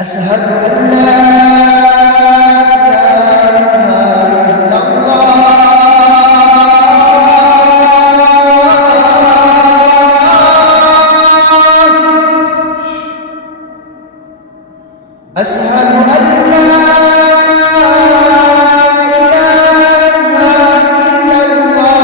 أشهد أن لا أشهد أن لا إله إلا الله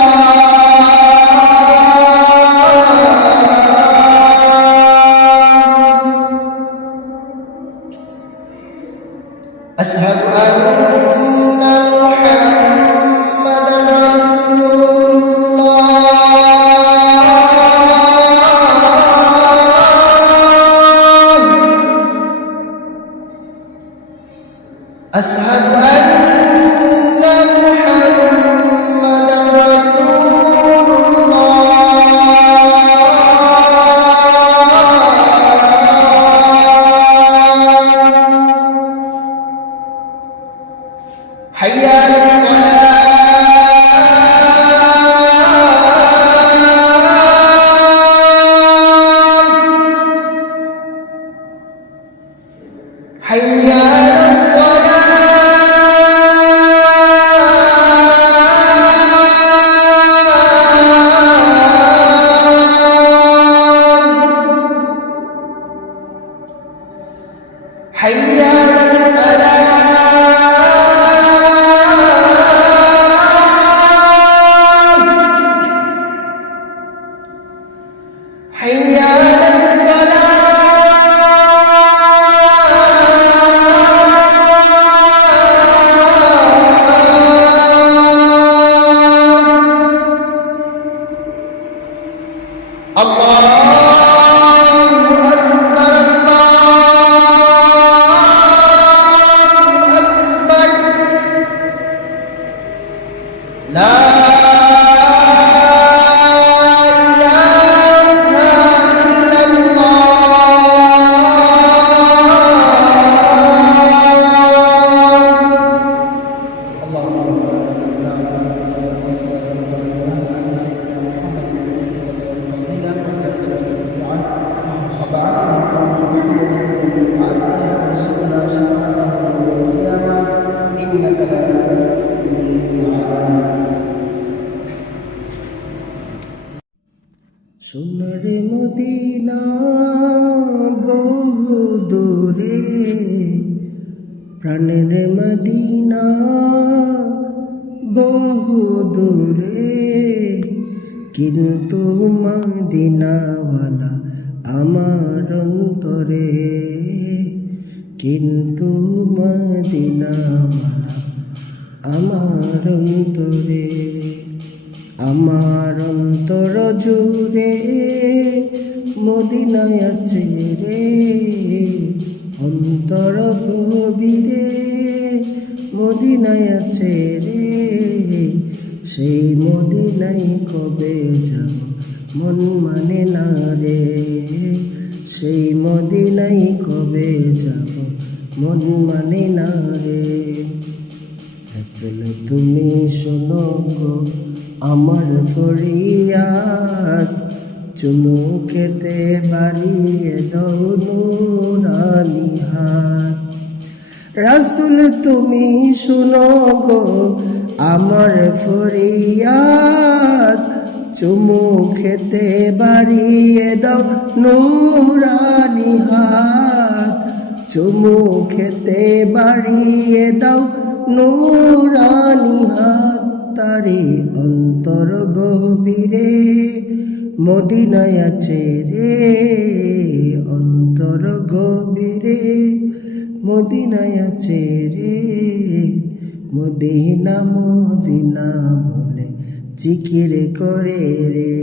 أشهد أن محمدا رسول الله أشهد أن محمدا رسول الله حي على الصلاة حي على حي على الفلاح حي على الفلاح الله لا إله إلا الله اللهم صل على سيدنا محمد الوسيلة والفضيلة والدرجة الرفيعة وبعثه مقام محمد الذي وعدته وارزقنا شفاعته يوم القيامة إنك لا تخلف الميعاد সোনার মদিনা বহু দূরে প্রাণের মদিনা বহু দূরে কিন্তু মদিনাওয়ালা আমার অন্তরে কিন্তু মদিনাওয়ালা আমার অন্তরে আমার অন্তর জুড়ে মদিনায় আছে রে অন্তর গভীরে মদিনায় আছে রে সেই মদিনায় কবে যাব মন মানে না রে সেই মদিনায় কবে যাব মন মানে না রে আসলে তুমি শোনো গো আমার ফরিয়াদ চুমু খেতে বাড়িয়ে দাও নুরানি হাত রাসূল তুমি শুনো গো আমার ফরিয়াদ চুমু খেতে বাড়িয়ে দাও নুরানি হাত চুমু খেতে বাড়িয়ে দাও নুরানি হাত তারে অন্তর গভীরে মদিনায় আছে রে অন্তর গভীরে মদিনায় আছে রে মদিনা মদিনা বলে জিকির করে রে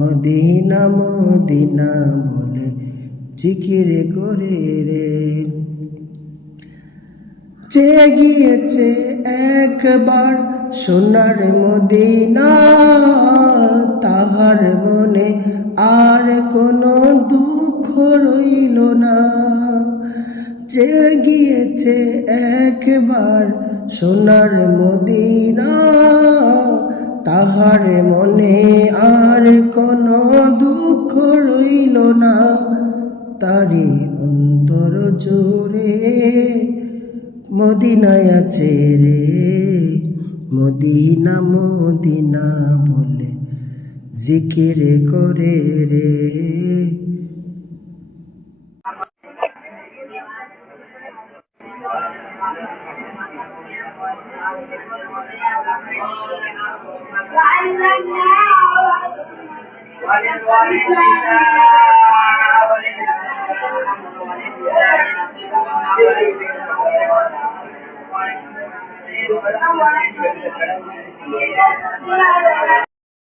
মদিনা মদিনা বলে জিকির করে রে চেয়ে গিয়েছে একবার সোনার মদিনা তাহার মনে আর কোনো দুঃখ রইল না যে গিয়েছে একবার সোনার মদিনা, তাহার মনে আর কোনো দুঃখ রইল না। তারি অন্তর জুড়ে মদিনায় আছে রে, মদিনা মদিনা বলে জিকির করে রে।